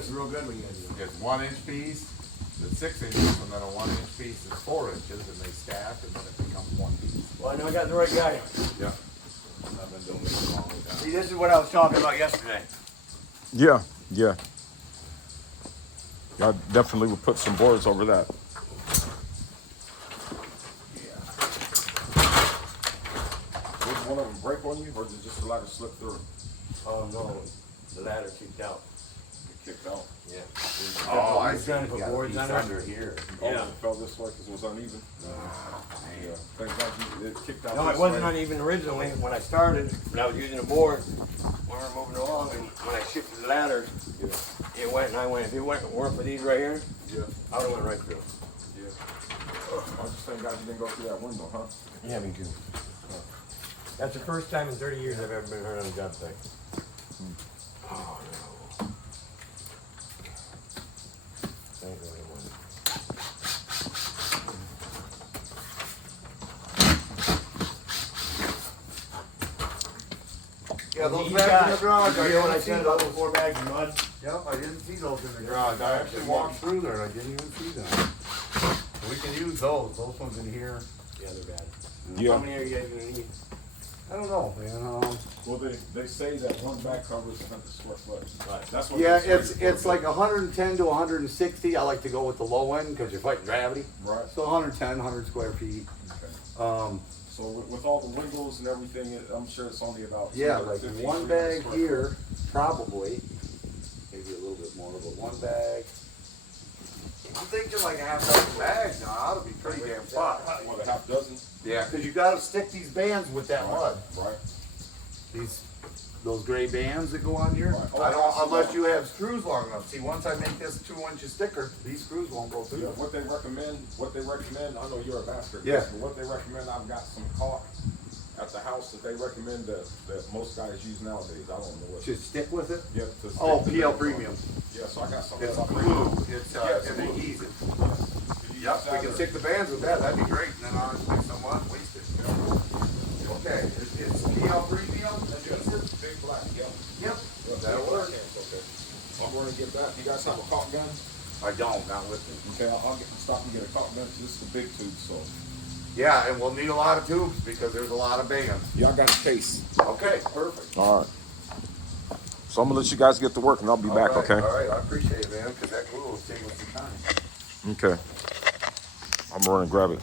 looks real good when you guys do it. It's 1 inch piece, the 6 inches, and then a 1 inch piece is 4 inches, and they stack, and then it becomes one piece. Well, I know I got the right guy. Yeah. I've been doing this a long time. See, this is what I was talking about yesterday. Yeah, yeah. I definitely would put some boards over that. Did one of them break on you, or did just the ladder slip through? Oh, no, the ladder kicked out. It kicked out. Yeah. Oh, I He's see. trying to You put got a boards piece under. under here. Oh, Yeah. it fell this way because it was uneven. Yeah. Thank God it kicked out. No, this it wasn't way. uneven originally when I started, but I was using a board when we were moving along, and when I shifted the ladder, Yeah. it went and I went. If it weren't for these right here, Yeah. I would have went right through. Yeah. I just thank God you didn't go through that window, huh? Yeah, me too. That's the first time in 30 years I've ever been hurt on a job site. Oh, no. Thank God it wasn't. Yeah, those These bags in the guys- garage, you I know what I didn't see said about the those. 4 bags of mud? Yep, I didn't see those in the garage. I actually walked through there and I didn't even see them. We can use those ones in here. Yeah, they're bad. Yeah. How many are you guys gonna need? I don't know, man. Well, they say that one back covers 100 square foot. Right. That's what Yeah, they say it's for. like 110 to 160. I like to go with the low end because you're fighting gravity. Right. So 110, 100 square feet. Okay. So with all the windows and everything, I'm sure it's only about Yeah, like 250, one 300 bag square here, probably. Maybe a little bit more, but one bag. I'm thinking like a half dozen bags now. That'll be pretty damn fun. foot. What, a half dozen? Yeah, because you got to stick these bands with that mud. Right. Those gray bands that go on here. Right. Oh, I don't, I see unless that. you have screws long enough. See, once I make this 2 inches thicker, these screws won't go through. Yeah, what they recommend, I know you're a master. Yeah. But what they recommend, I've got some caulk at the house that they recommend that most guys use nowadays. I don't know what. Just stick with it. Yeah, to stick Oh, to PL that. Premium. Yeah, so I got some. It's of that. glue. It's Yeah, an glue. adhesive. You Yep, use we that can or- stick the bands with that. That'd be great. And then I'll just make some mud, waste it. Okay, it's PL Premium adhesive. Big black, yeah. Yep, Yeah, that'll big work. black, okay. I'm going to get that. You guys have a caulk gun? I don't, not with me. Okay, I'll stop and get a caulk gun. This is the big tube, so. Yeah, and we'll need a lot of tubes because there's a lot of bands. Yeah, I got a case. Okay, perfect. All right. So I'm gonna let you guys get to work, and I'll be back. All right, Okay. All right, I appreciate it, man, because that glue will save us some time. Okay. I'm gonna run and grab it.